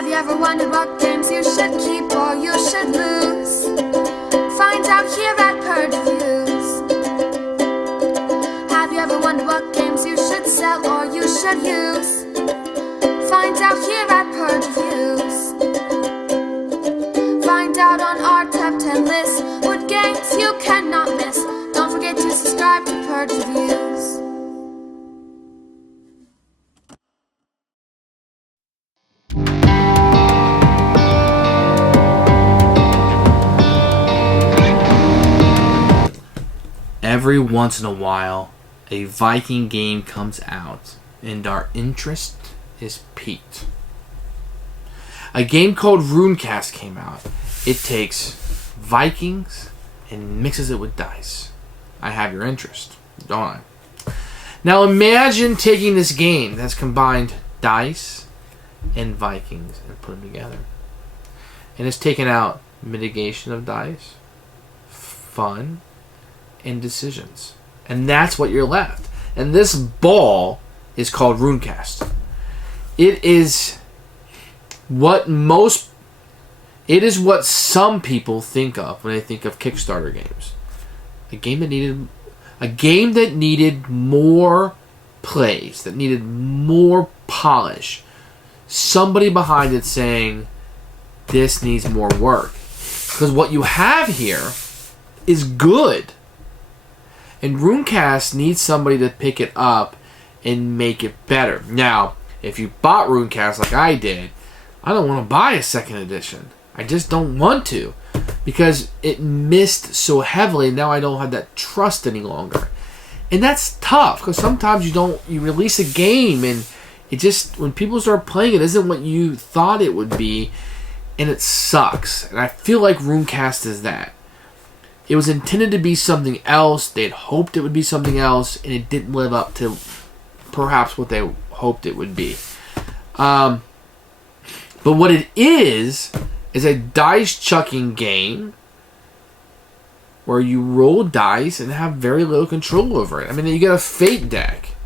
Have you ever wondered what games you should keep or you should lose? Find out here at Purge Reviews. Have you ever wondered what games you should sell or you should use? Find out here at Purge Reviews. Find out on our top 10 list what games you cannot miss. Don't forget to subscribe to Purge Reviews. Every once in a while, a Viking game comes out, and our interest is piqued. A game called Runecast came out. It takes Vikings and mixes it with dice. I have your interest, don't I? Now imagine taking this game that's combined dice and Vikings and put them together. And it's taken out mitigation of dice, fun, and decisions. And that's what you're left. And this ball is called Runecast. It is what some people think of when they think of Kickstarter games. A game that needed more plays, that needed more polish. Somebody behind it saying, this needs more work. Because what you have here is good. And Runecast needs somebody to pick it up and make it better. Now, if you bought Runecast like I did, I don't want to buy a second edition. I just don't want to. Because it missed so heavily, now I don't have that trust any longer. And that's tough, because sometimes you release a game and it just, when people start playing it isn't what you thought it would be, and it sucks. And I feel like Runecast is that. It was intended to be something else. They had hoped it would be something else, and it didn't live up to perhaps what they hoped it would be. But what it is a dice-chucking game where you roll dice and have very little control over it. I mean, you get a fate deck,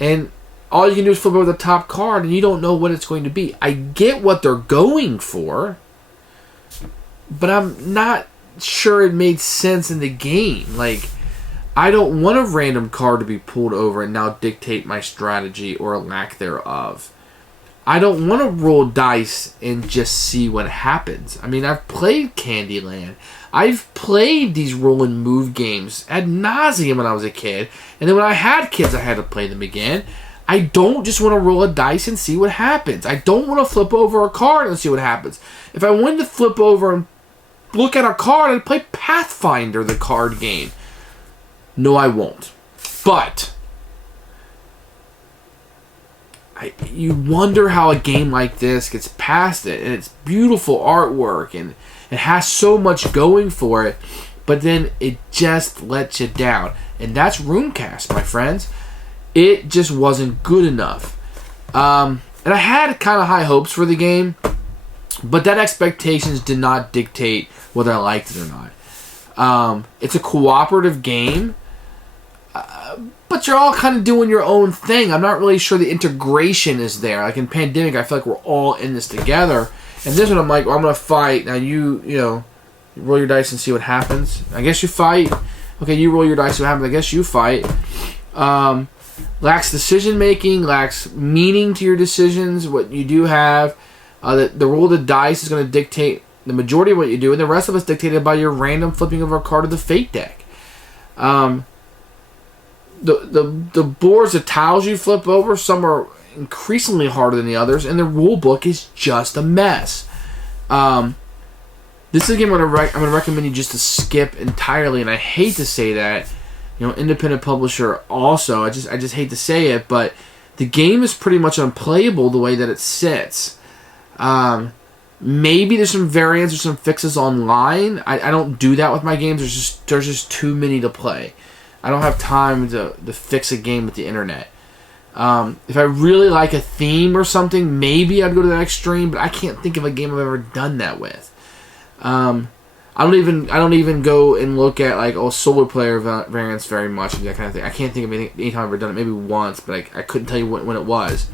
and all you can do is flip over the top card, and you don't know what it's going to be. I get what they're going for, but I'm not sure it made sense in the game. Like, I don't want a random card to be pulled over and now dictate my strategy or lack thereof. I don't want to roll dice and just see what happens. I mean, I've played Candyland. I've played these roll and move games ad nauseum when I was a kid, and then when I had kids I had to play them again. I don't just want to roll a dice and see what happens. I don't want to flip over a card and see what happens. If I wanted to flip over and look at a card and play Pathfinder, the card game. No, I won't. But you wonder how a game like this gets past it, and it's beautiful artwork, and it has so much going for it, but then it just lets you down. And that's Runecast, my friends. It just wasn't good enough. And I had kind of high hopes for the game, but that expectations did not dictate whether I liked it or not. It's a cooperative game, but you're all kind of doing your own thing. I'm not really sure the integration is there. Like in Pandemic, I feel like we're all in this together. And this one, I'm like, well, I'm going to fight. Now you roll your dice and see what happens. I guess you fight. Okay, you roll your dice, see what happens. I guess you fight. Lacks decision making, lacks meaning to your decisions. What you do have, the roll of the dice is going to dictate the majority of what you do, and the rest of it's dictated by your random flipping of a card of the fate deck. The boards, the tiles you flip over, some are increasingly harder than the others, and the rule book is just a mess. This is a game I'm going to recommend you just to skip entirely, and I hate to say that. Independent publisher also. I just hate to say it, but the game is pretty much unplayable the way that it sits. Maybe there's some variants or some fixes online. I don't do that with my games. There's just too many to play. I don't have time to fix a game with the internet. If I really like a theme or something, maybe I'd go to that extreme, but I can't think of a game I've ever done that with. I don't even go and look at like solo player variants very much and that kind of thing. I can't think of any time I've ever done it. Maybe once, but I couldn't tell you when it was.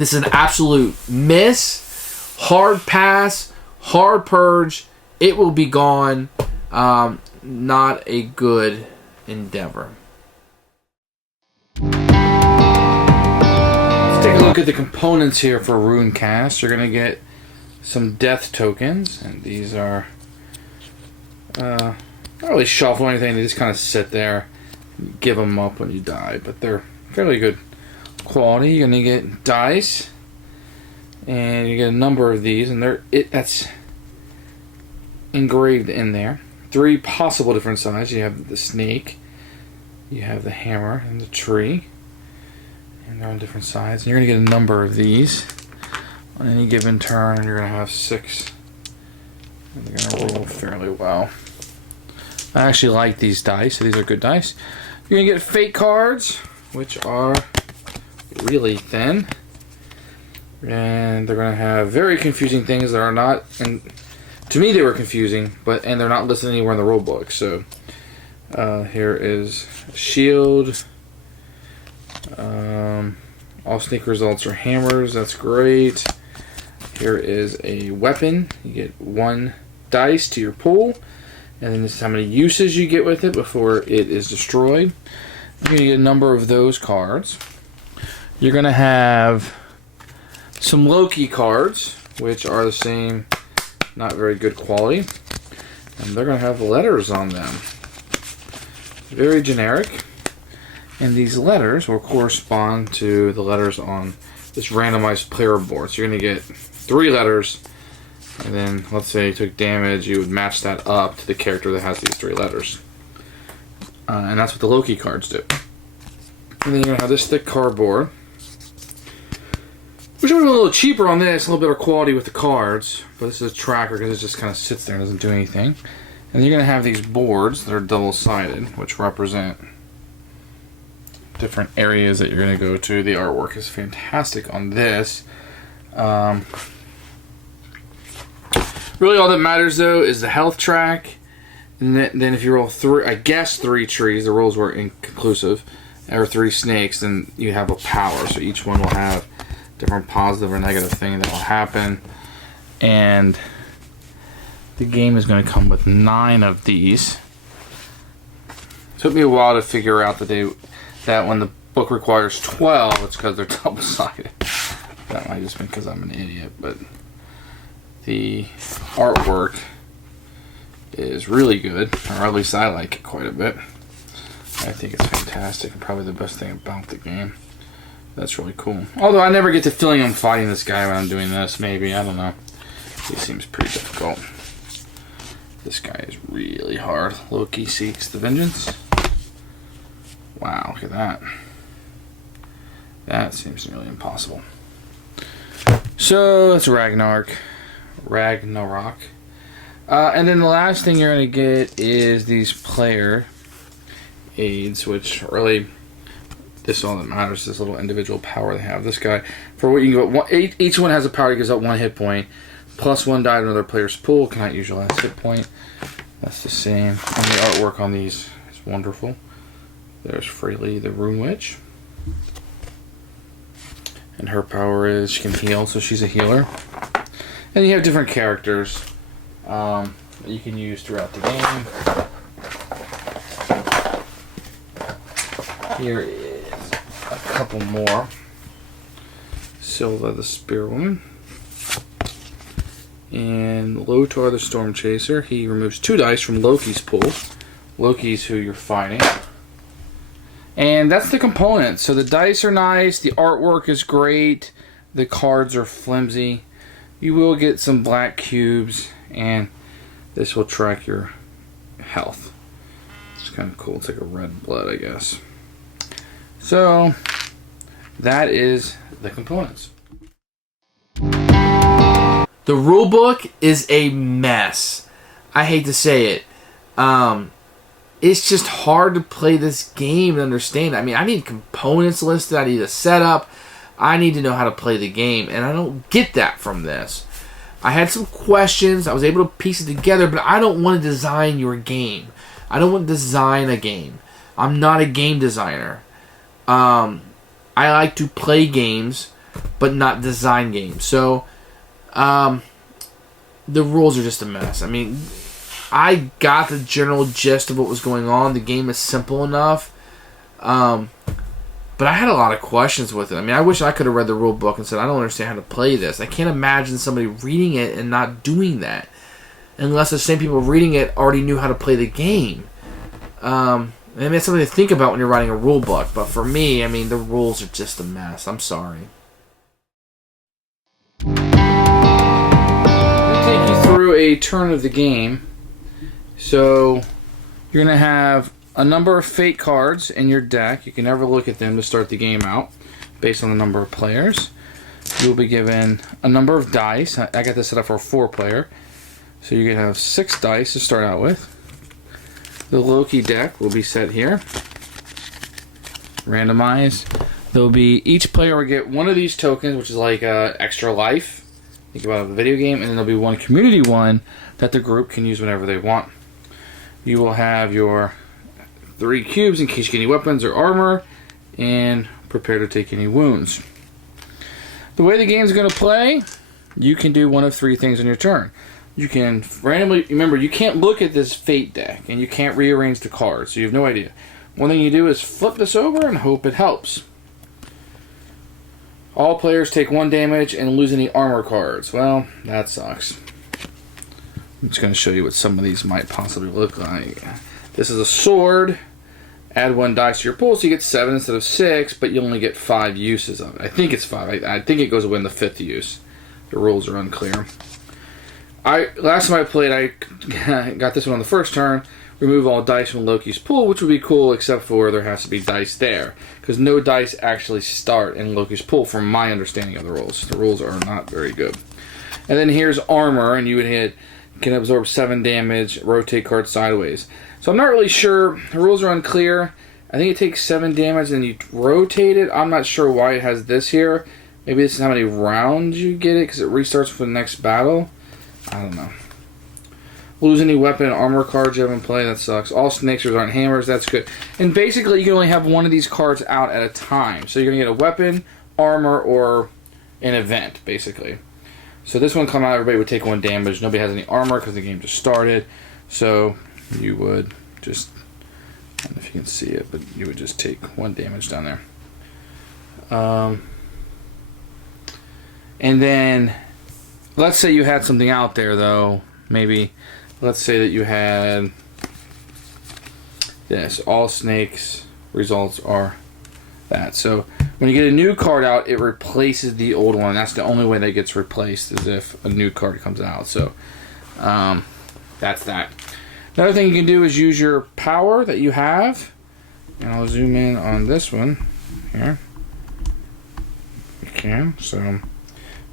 This is an absolute miss, hard pass, hard purge. It will be gone. Not a good endeavor. Let's take a look at the components here for Runecast. You're going to get some death tokens, and these are not really shuffle or anything. They just kind of sit there. You give them up when you die, but they're fairly good quality. You're going to get dice, and you get a number of these, and that's engraved in there. 3 possible different sizes. You have the snake, you have the hammer, and the tree, and they're on different sides. And you're going to get a number of these on any given turn, and you're going to have 6, and they're going to roll fairly well. I actually like these dice, so these are good dice. You're going to get fate cards, which are really thin, and they're going to have very confusing things that are not, and to me they were confusing, and they're not listed anywhere in the rule book. So here is a shield. All snake results are hammers. That's great. Here is a weapon. You get 1 dice to your pool, and then this is how many uses you get with it before it is destroyed. You're going to get a number of those cards. You're going to have some Loki cards, which are the same, not very good quality, and they're going to have letters on them. Very generic, and these letters will correspond to the letters on this randomized player board. So you're going to get 3 letters, and then let's say you took damage, you would match that up to the character that has these 3 letters. And that's what the Loki cards do. And then you're going to have this thick cardboard, which would be a little cheaper on this, a little better quality with the cards, but this is a tracker because it just kind of sits there and doesn't do anything. And you're going to have these boards that are double-sided, which represent different areas that you're going to go to. The artwork is fantastic on this. Really all that matters, though, is the health track. And then if you roll 3 trees, the rolls were inconclusive, or 3 snakes, then you have a power. So each one will have different positive or negative thing that will happen. And the game is going to come with 9 of these. Took me a while to figure out that when the book requires 12, it's because they're double-sided. That might just be because I'm an idiot, but the artwork is really good, or at least I like it quite a bit. I think it's fantastic and probably the best thing about the game. That's really cool. Although I never get the feeling I'm fighting this guy when I'm doing this, maybe. I don't know. He seems pretty difficult. This guy is really hard. Loki seeks the vengeance. Wow, look at that. That seems nearly impossible. So, that's Ragnarok. And then the last thing you're going to get is these player aids, which really, this is all that matters, this little individual power they have. This guy, for what you can go, each one has a power that gives up 1 hit point, plus 1 die to another player's pool, cannot use your last hit point. That's the same. And the artwork on these is wonderful. There's Freely, the Rune Witch. And her power is she can heal, so she's a healer. And you have different characters that you can use throughout the game. Here is a couple more. Sylva the Spearwoman. And Lotar the Storm Chaser. He removes 2 dice from Loki's pool. Loki's who you're fighting. And that's the components. So the dice are nice. The artwork is great. The cards are flimsy. You will get some black cubes. And this will track your health. It's kind of cool. It's like a red blood, I guess. So that is the components. The rulebook is a mess. I hate to say it. It's just hard to play this game and understand. I mean, I need components listed. I need a setup. I need to know how to play the game, and I don't get that from this. I had some questions. I was able to piece it together, but I don't want to design your game. I don't want to design a game. I'm not a game designer. I like to play games but not design games. So, the rules are just a mess. I mean, I got the general gist of what was going on. The game is simple enough. But I had a lot of questions with it. I mean, I wish I could have read the rule book and said, I don't understand how to play this. I can't imagine somebody reading it and not doing that. Unless the same people reading it already knew how to play the game. I mean, it's something to think about when you're writing a rule book. But for me, I mean, the rules are just a mess. I'm sorry. Let me take you through a turn of the game. So, you're going to have a number of fate cards in your deck. You can never look at them to start the game out based on the number of players. You'll be given a number of dice. I got this set up for a 4-player. So you're going to have 6 dice to start out with. The Loki deck will be set here. Randomize. There'll be, each player will get one of these tokens, which is like extra life. Think about a video game. And then there'll be one community one that the group can use whenever they want. You will have your 3 cubes in case you get any weapons or armor, and prepare to take any wounds. The way the game is going to play, you can do one of 3 things on your turn. You can randomly, remember, you can't look at this fate deck, and you can't rearrange the cards, so you have no idea. One thing you do is flip this over and hope it helps. All players take 1 damage and lose any armor cards. Well, that sucks. I'm just going to show you what some of these might possibly look like. This is a sword. Add 1 dice to your pool, so you get 7 instead of 6, but you only get 5 uses of it. I think it's 5. I think it goes away in the 5th use. The rules are unclear. Last time I played, I got this one on the first turn. Remove all dice from Loki's pool, which would be cool, except for there has to be dice there. Because no dice actually start in Loki's pool, from my understanding of the rules. The rules are not very good. And then here's armor, and you would hit, can absorb 7 damage, rotate cards sideways. So I'm not really sure. The rules are unclear. I think it takes 7 damage and you rotate it. I'm not sure why it has this here. Maybe this is how many rounds you get it because it restarts for the next battle. I don't know. Lose any weapon and armor cards you have in play. That sucks. All snakes aren't hammers. That's good. And basically you can only have one of these cards out at a time. So you're going to get a weapon, armor, or an event, basically. So this one come out, everybody would take 1 damage. Nobody has any armor because the game just started. So you would just, I don't know if you can see it, but you would just take 1 damage down there. And then, let's say you had something out there, though. Maybe, let's say that you had this. All snakes results are that. So, when you get a new card out, it replaces the old one. That's the only way that gets replaced, is if a new card comes out. So, that's that. Another thing you can do is use your power that you have. And I'll zoom in on this one here. You can. So,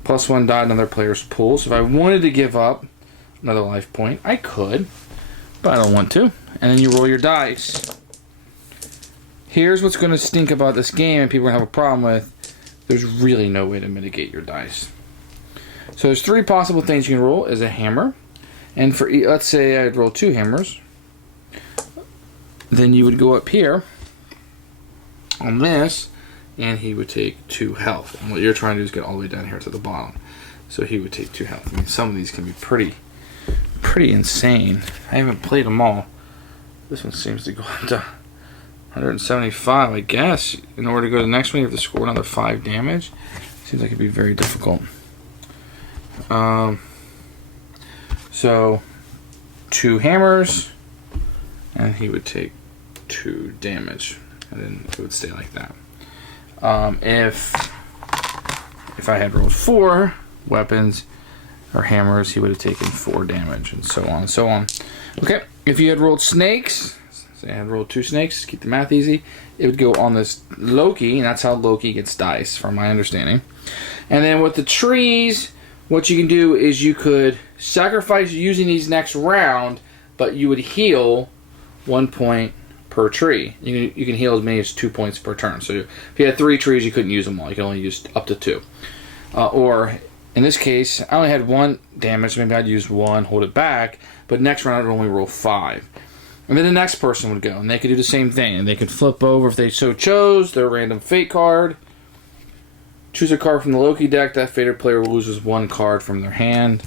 +1 die another player's pool. So if I wanted to give up another life point, I could. But I don't want to. And then you roll your dice. Here's what's going to stink about this game and people are going to have a problem with. There's really no way to mitigate your dice. So there's 3 possible things you can roll. Is a hammer. And for, let's say I'd roll 2 hammers. Then you would go up here on this, and he would take 2 health. And what you're trying to do is get all the way down here to the bottom. So he would take 2 health. I mean, some of these can be pretty insane. I haven't played them all. This one seems to go up to 175, I guess. In order to go to the next one, you have to score another 5 damage. Seems like it'd be very difficult. So, 2 hammers, and he would take 2 damage, and then it would stay like that. If I had rolled 4 weapons or hammers, he would have taken 4 damage, and so on and so on. Okay, if you had rolled snakes, say I had rolled 2 snakes, keep the math easy, it would go on this Loki, and that's how Loki gets dice, from my understanding. And then with the trees, what you can do is you could sacrifice using these next round, but you would heal 1 point per tree. You can heal as many as 2 points per turn. So if you had 3 trees, you couldn't use them all. You can only use up to 2. Or in this case, I only had 1 damage. Maybe I'd use 1, hold it back. But next round, I'd only roll 5. And then the next person would go, and they could do the same thing. And they could flip over, if they so chose, their random fate card. choose a card from the Loki deck. That favored player loses 1 card from their hand.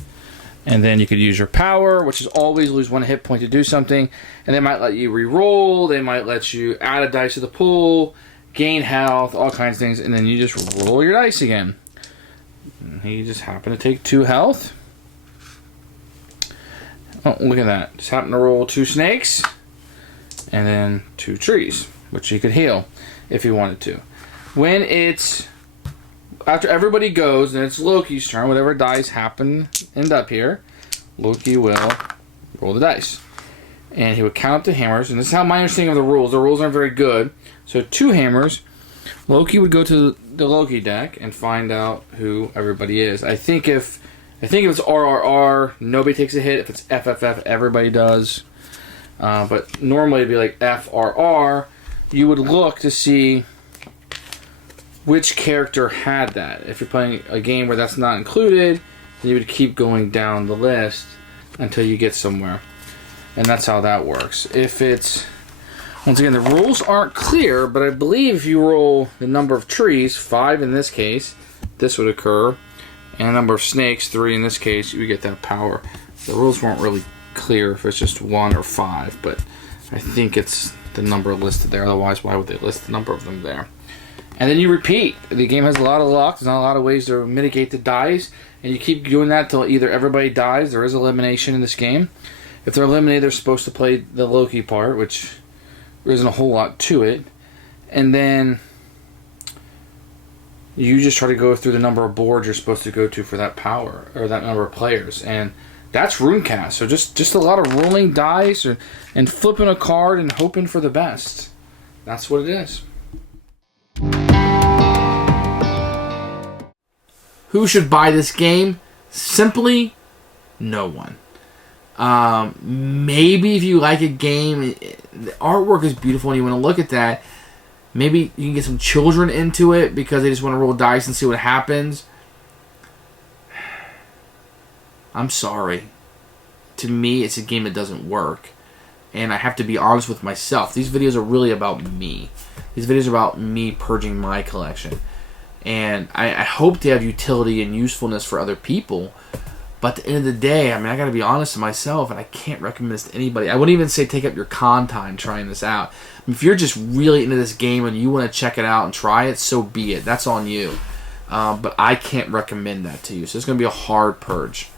And then you could use your power, which is always lose 1 hit point to do something. And they might let you re-roll. They might let you add a dice to the pool, gain health, all kinds of things. And then you just roll your dice again. And he just happened to take 2 health. Oh, look at that. Just happened to roll 2 snakes. And then 2 trees, which he could heal if he wanted to. When it's... After everybody goes, and it's Loki's turn, whatever dice end up here, Loki will roll the dice. And he would count up the hammers, and this is how my understanding of the rules. The rules aren't very good. So 2 hammers, Loki would go to the Loki deck and find out who everybody is. I think if it's RRR, nobody takes a hit. If it's FFF, everybody does. But normally it'd be like FRR. You would look to see which character had that. If you're playing a game where that's not included, then you would keep going down the list until you get somewhere. And that's how that works. If it's... Once again, the rules aren't clear, but I believe if you roll the number of trees, 5 in this case, this would occur. And a number of snakes, 3 in this case, you would get that power. The rules weren't really clear if it's just 1 or 5, but I think it's the number listed there. Otherwise, why would they list the number of them there? And then you repeat. The game has a lot of luck. There's not a lot of ways to mitigate the dice. And you keep doing that till either everybody dies. There is elimination in this game. If they're eliminated, they're supposed to play the Loki part, which there isn't a whole lot to it. And then you just try to go through the number of boards you're supposed to go to for that power, or that number of players. And that's Runecast. So just a lot of rolling dice and flipping a card and hoping for the best. That's what it is. Who should buy this game? Simply, no one. Maybe if you like a game, the artwork is beautiful and you want to look at that, maybe you can get some children into it because they just want to roll dice and see what happens. I'm sorry. To me, it's a game that doesn't work. And I have to be honest with myself. These videos are really about me. These videos are about me purging my collection. And I hope they have utility and usefulness for other people. But at the end of the day, I mean, I got to be honest with myself, and I can't recommend this to anybody. I wouldn't even say take up your con time trying this out. I mean, if you're just really into this game and you want to check it out and try it, so be it. That's on you. But I can't recommend that to you. So it's going to be a hard purge.